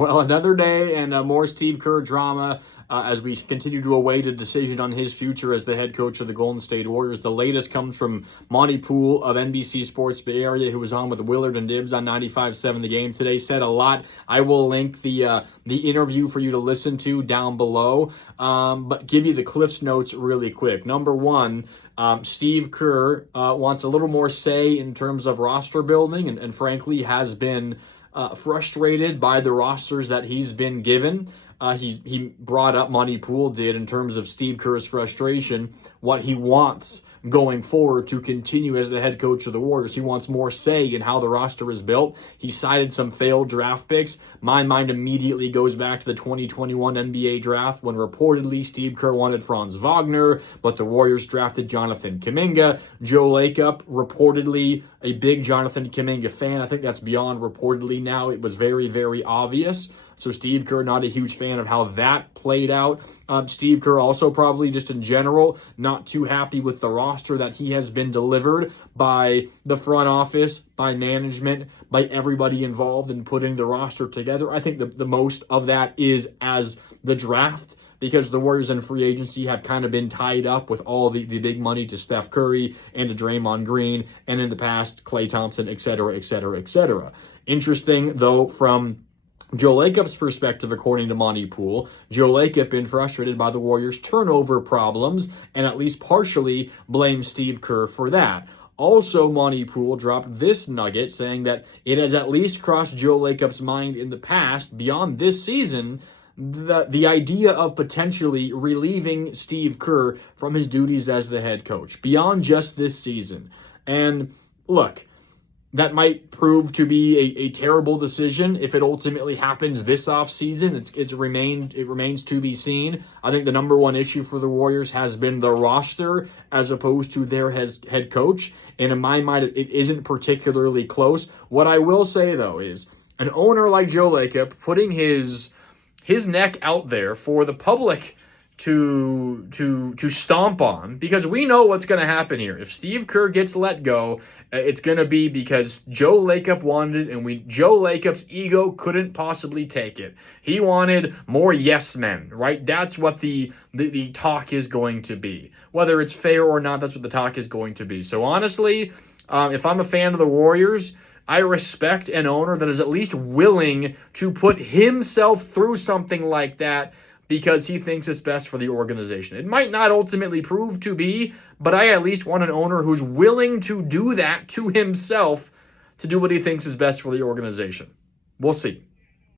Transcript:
Well, another day and more Steve Kerr drama as we continue to await a decision on his future as the head coach of the Golden State Warriors. The latest comes from Monte Poole of NBC Sports Bay Area, who was on with Willard and Dibbs on 95.7 The Game today. Said a lot. I will link the interview for you to listen to down below, but give you the Cliff's Notes really quick. Number one, Steve Kerr wants a little more say in terms of roster building and frankly has been frustrated by the rosters that he's been given. He brought up, Monte Poole did, in terms of Steve Kerr's frustration, what he wants going forward to continue as the head coach of the Warriors. He wants more say in how the roster is built. He cited some failed draft picks. My mind immediately goes back to the 2021 NBA draft when reportedly Steve Kerr wanted Franz Wagner, but the Warriors drafted Jonathan Kuminga. Joe Lacob, reportedly a big Jonathan Kuminga fan. I think that's beyond reportedly now. It was very, very obvious. So Steve Kerr, not a huge fan of how that played out. Steve Kerr also probably just in general not too happy with the roster that he has been delivered by the front office, by management, by everybody involved in putting the roster together. I think the most of that is as the draft, because the Warriors in free agency have kind of been tied up with all the big money to Steph Curry and to Draymond Green, and in the past, Klay Thompson, et cetera, et cetera, et cetera. Interesting, though, from Joe Lacob's perspective, according to Monte Poole, Joe Lacob been frustrated by the Warriors' turnover problems and at least partially blames Steve Kerr for that. Also, Monte Poole dropped this nugget saying that it has at least crossed Joe Lacob's mind in the past, beyond this season, the idea of potentially relieving Steve Kerr from his duties as the head coach, beyond just this season. And look, that might prove to be a terrible decision if it ultimately happens this offseason. It remains to be seen. I think the number one issue for the Warriors has been the roster as opposed to their head coach. And in my mind, it isn't particularly close. What I will say, though, is an owner like Joe Lacob putting his neck out there for the public to stomp on, because we know what's going to happen here. If Steve Kerr gets let go, it's going to be because Joe Lacob wanted it, and Joe Lacob's ego couldn't possibly take it. He wanted more yes men, right? That's what the talk is going to be. Whether it's fair or not, that's what the talk is going to be. So honestly, if I'm a fan of the Warriors, I respect an owner that is at least willing to put himself through something like that because he thinks it's best for the organization. It might not ultimately prove to be, but I at least want an owner who's willing to do that to himself to do what he thinks is best for the organization. We'll see.